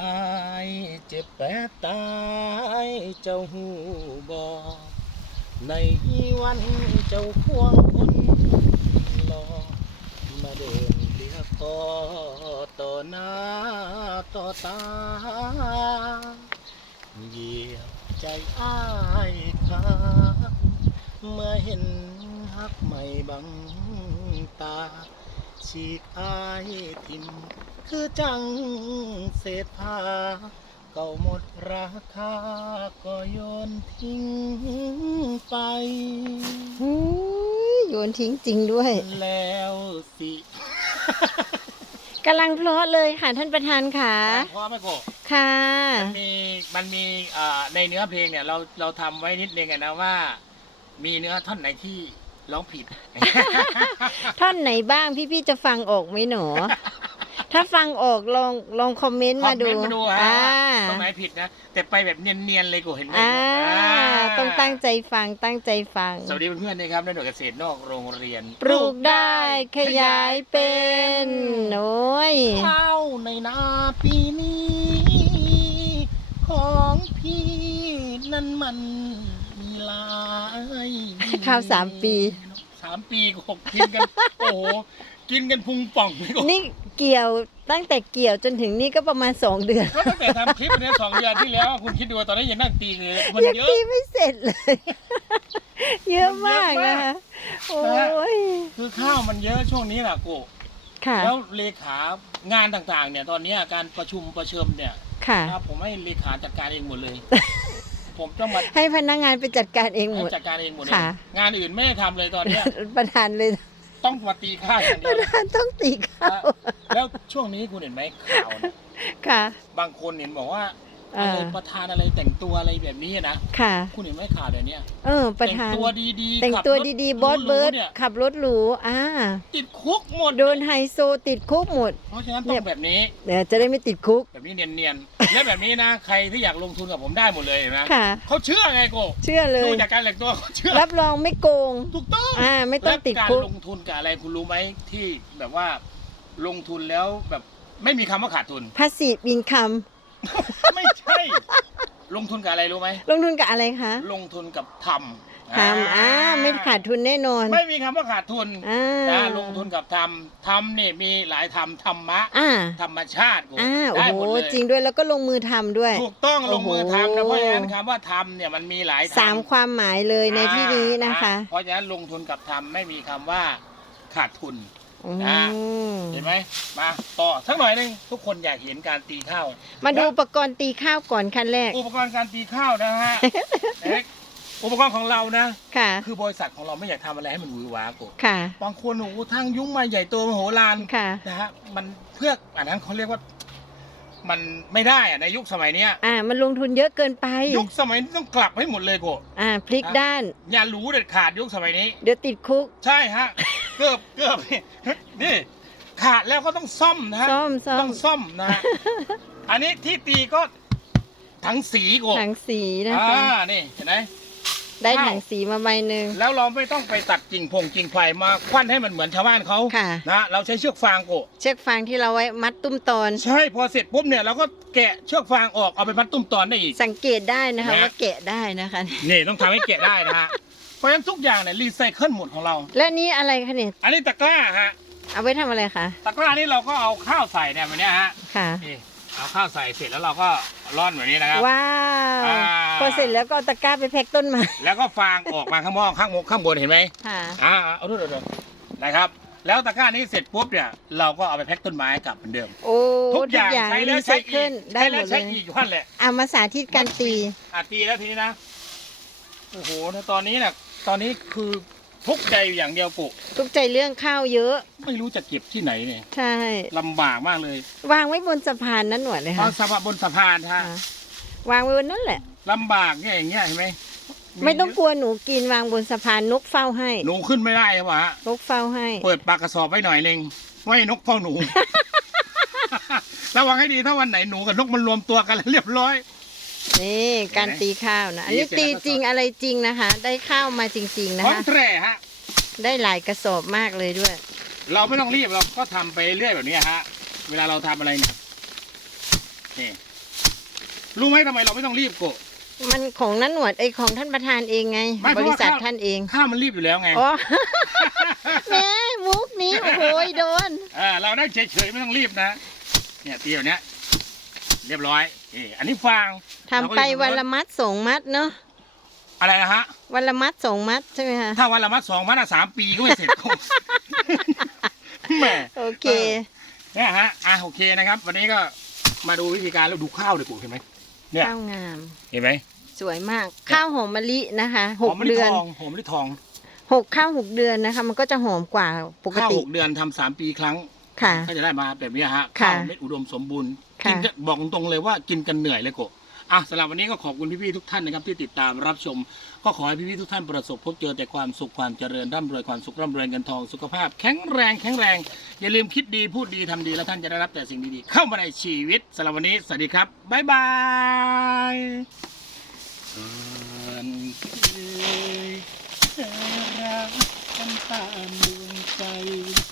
อายเจ็บแปดตายเจ้าหูบอในวันเจ้าควงคนรอมาเดินเรียกต่อต่อหน้าต่อตาเหยียบใจอ้ายคักเมื่อเห็นฮักใหม่บังตา ฉีกอายทิม คือจังเศษผ้าเก่าหมดราคาก็โยนทิ้งไปหูยโยนทิ้งจริงด้วย แล้วสิกำลังเพลาะเลยค่ะท่านประธานค่ะพอไหมโกค่ะ มันมีมันมีอ่าในเนื้อเพลงเนี่ยเราเราทำไว้นิดนึงอะนะว่า มีเนื้อท่อนไหนที่ ร้องผิด ท่อนไหนบ้างพี่ๆจะฟังออกไหมหนอถ้าฟังออกลองลองคอมเมนต์คอมามดูเมนต์มาดูฮะอ่าว่าตรงไหนผิดนะ แต่ไปแบบเนียนๆเลยกูเห็นไหมอ่าอ่าต้องตั้งใจฟังตั้งใจฟัง สวัสดีเพื่อนๆนะครับในหน่วยเกษตรนอกโรงเรียน ปลูกได้ขยายเป็นโอ้ยข้าวในนาปีนี้ ของพี่นั่นมันมีหลาย ข้าวสามปี สามปีหกกินกัน โอ้โห กินกันพุงป่องเลยกูนี่เกี่ยวตั้งแต่เกี่ยวจนถึงนี่ก็ประมาณสองเดือนก็ตั้งแต่ทำคลิปอันเนี้ยสองเดือนที่แล้ว คุณคิดดูว่าตอนนี้ยังนั่งตีเลยมันยังเยอะ ตีไม่เสร็จเลย เยอะมากนะคะโอ้ยคือข้าวมันเยอะช่วงนี้แหละกูค่ะแล้วเลขางานต่างๆ เนี่ย ตอนเนี้ยการประชุมประเชิมเนี่ยค่ะ ครับผมให้เลขาจัดการเองหมดเลย ผมต้องมาให้พนักงานไปจัดการเองหมให้ดจัดการเองหมดเลยค่ะ งานอื่นไม่ได้ทำเลยตอนเนี้ยประธานเลย ต้องมาตีค่าอย่างปเดียวระธานต้องตีข้าวแล้วช่วงนี้คุณเห็นไหมข่าวเนี่ยค่ะ บางคนเห็นบอกว่าเออะไรอประธานอะไรแต่งตัวอะไรแบบนี้นะค่ะ คุณเห็นไหมข่าวเดี๋ยวนี้เออ ประธานแต่งตัวดีๆแต่งขัตัวรถดีๆบอสหเบิร์ดเนี่ยขับรถหรูอ่าติดคุกหมดโดนไฮโซติดคุกหมด เพราะฉะนั้นเนี่ต้อยงแบบนี้เดี๋ยวจะได้ไม่ติดคุก แบบนี้เนียนๆและแบบนี้นะใครที่อยากลงทุนกับผมได้หมดเลยเห็นไหมค่ะเขาเชื่อไงโกเชื่อเลดูยจากการแต่งตัวเขาเชื่อรับรองไม่โกงถูกต้องอ่าไม่ต้องติดและการคุกลงทุนกับอะไรคุณรู้ไหมที่แบบว่าลงทุนแล้วแบบไม่มีคำว่าขาดทุนภาษีบินคไม่ใช่ ลงทุนกับอะไรรู้ไหมำลงทุนกับอะไรคะลงทุนกับทำทำอ่าไม่ขาดทุนแน่นอน ไม่มีคำว่าขาดทุนอ่านะลงทุนกับทำทำนี่มีหลายทำธรรมะอ่าธรรมชาติกูอ่าโอ้ได้โหหมดเลยจริงด้วยแล้วก็ลงมือทำด้วย ถูกต้องลงมือทำนะโอ้โหเพราะฉะนั้นคำว่าทำเนี่ยมันมีหลายทำสามความหมายเลยในที่นี้นะคะอ่าเพราะฉะนั้นลงทุนกับทำไม่มีคำว่าขาดทุน อือ่ามเห็นไหมมาต่อสักหน่อยหนึงทุกคนอยากเห็นการตีข้าวมาดูอุปกรณ์ตีข้าวก่อนขั้นแรก อุปกรณ์การตีข้าวนะฮะ เอ๊ะอุปกรณ์ของเรานะ ค่ะ คือบริษัทของเราไม่อยากทำอะไรให้มันหวือหวากูค่ะ บางคนโอ้โหทางยุ่งมาใหญ่โตมโหฬารค่ะ นะฮะมันเพื่ออันนั้นเขาเรียกว่า มันไม่ได้อะในยุคสมัยเนี้ย อ่า มันลงทุนเยอะเกินไป ยุคสมัยนี้ต้องกลับให้หมดเลยกูอ่า พลิกด้าน อย่ารู้เด็ดขาดยุคสมัยนี้ เดี๋ยวติดคุก ใช่ฮะ เกือบเกือบนี่นี่ขาดแล้วก็ต้องซ่อมนะฮะซ่อมซ่อต้มองซ่อมนะฮะอันนี้ที่ตีก็ถังสีกูถังสีนะอ่าคะนี่เห็นไหม ได้ข้าวถังสีมาใบหนึ่ง แล้วเราไม่ต้องไปตัดกิ่งพงกิ่งไผ่มาควันให้มันเหมือนชาวบ้านเขาค่ะ นะเราใช้เชือกฟางกูเชือกฟางที่เราไว้มัดตุ้มตอน ใช่พอเสร็จปุ๊บเนี่ยเราก็แกะเชือกฟางออกเอาไปพันตุ้มตอนได้อีก สังเกตได้นะคะนะ ว่าแกะได้นะคะ นี่ต้องทำให้แกะได้นะฮะเพราะฉะนั้นทุกอย่างเนี่ยรีไซเคิลหมดของเรา และนี่อะไรคะเนี่ยอันนี้ตะกร้าฮะเอาไว้ทำอะไรคะตะกร้านี่เราก็เอาข้าวใส่เนี่ยแบบเนี้ยฮะค่ะ นี่เอาข้าวใส่เสร็จแล้วเราก็ร่อนแบบนี้นะครับว้าวอ่า พอเสร็จแล้วก็เอาตะกร้าไปแพ็กต้นไม้แล้วก็ฟางออกมาข้างนอกข้างบนข้างบนเห็นไหมค่ะอ่าเอาดูดูนะครับ แล้วตะกร้านี้เสร็จปุ๊บเนี่ยเราก็เอาไปแพ็คต้นไม้กลับเหมือนเดิม โอ้ทุกอย่างใช้แล้วรีไซใช้อีเคิกลได้ใช้หมแล้วดเลใช้ยอีกอยู่นั่นแหละเอามาสาธิตการตีอะตีแล้วทีนี้นะโอ้โหแล้วตอนนี้เนี่ยตอนนี้คือทุกข์ใจอยู่อย่างเดียวปุทุกใจเรื่องข้าวเยอะ ไม่รู้จะเก็บที่ไหนเนี่ยใช่ ลำบากมากเลย วางไว้บนสะพานนั่นหนวดเลยเอาค่ะสะพานบนสะพานฮะ ค่ะ วางไว้บนนั่นแหละ ลำบากเนี่ยอย่างเงี้ยเห็นไหมไม่ต้องกลัวหนูกินวางบนสะพานนกเฝ้าให้ หนูขึ้นไม่ได้ครับฮะนกเฝ้าให้ เปิดปากกระสอบไว้หน่อยหนึ่งไว้ให้นกเฝ้าหนู ระวังให้ดีถ้าวันไหนหนูกับนกมันรวมตัวกันแล้วเรียบร้อย นี่การตีข้าวนะ อันนี้ตีตีเสร็จแล้วก็จริงอะไรจริงนะคะ ได้ข้าวมาจริง ๆนะของคะแตร่ฮะ ได้หลายกระสอบมากเลยด้วย เราไม่ต้องรีบเราก็ทำไปเรื่อยแบบนี้ฮะ เวลาเราทำอะไรเนี่ยนี่ รู้ไหมทำไมเราไม่ต้องรีบโกะมันของนันหนวดไอยของท่านประธานเองไง ไม่เพบราะริว่าษัทข้าวท่านเอง ข้าวมันรีบอยู่แล้วไงอ๋อ แม่มุกนี้โอ้โหโดน เออเราได้เฉยๆไม่ต้องรีบนะ เนี่ยตีแบบเนี้ยเรียบร้อยเอออันนี้ฟางทำไปวันละมัดสองมัดเนาะ อะไรนะฮะ วันละมัดสองมัดใช่ไหมคะ ถ้าวันละมัดสองมัดอะสามปีก็ไม่เสร็จแหม โอเค เนี่ยฮะ อะโอเคนะครับ วันนี้ก็มาดูวิธีการแล้วดูข้าวเลยกูเห็นไหม เนี่ยข้าวงาม เห็นไหม สวยมาก ข้าวหอมมะลินะคะหหอกมมะลิเดือนทองหอมมะลิทองหกข้าวหกเดือนนะคะ มันก็จะหอมกว่าปกข้าวติหกเดือนทำสามปีครั้งค่ะ ก็จะได้มาแบบนี้ฮะค่ะข้าวเม็ดอุดมสมบูรณ์ค่ะ กินกันบอกตรงๆเลยว่ากินกันเหนื่อยเลยโกะ อะสำหรับวันนี้ก็ขอบคุณพี่ๆทุกท่านนะครับที่ติดตามรับชม ก็ขอให้พี่ๆทุกท่านประสบพบเจอแต่ความสุขความเจริญร่ำรวยความสุขร่ำรวยเงินทองสุขภาพ แข็งแรงแข็งแรง อย่าลืมคิดดีพูดดีทำดีแล้วท่านจะได้รับแต่สิ่งดีๆเข้ามาในชีวิตสำหรับวันนี้สวัสดีครับบ๊ายบายเอิ้นเคยรักกันตามดวงใจ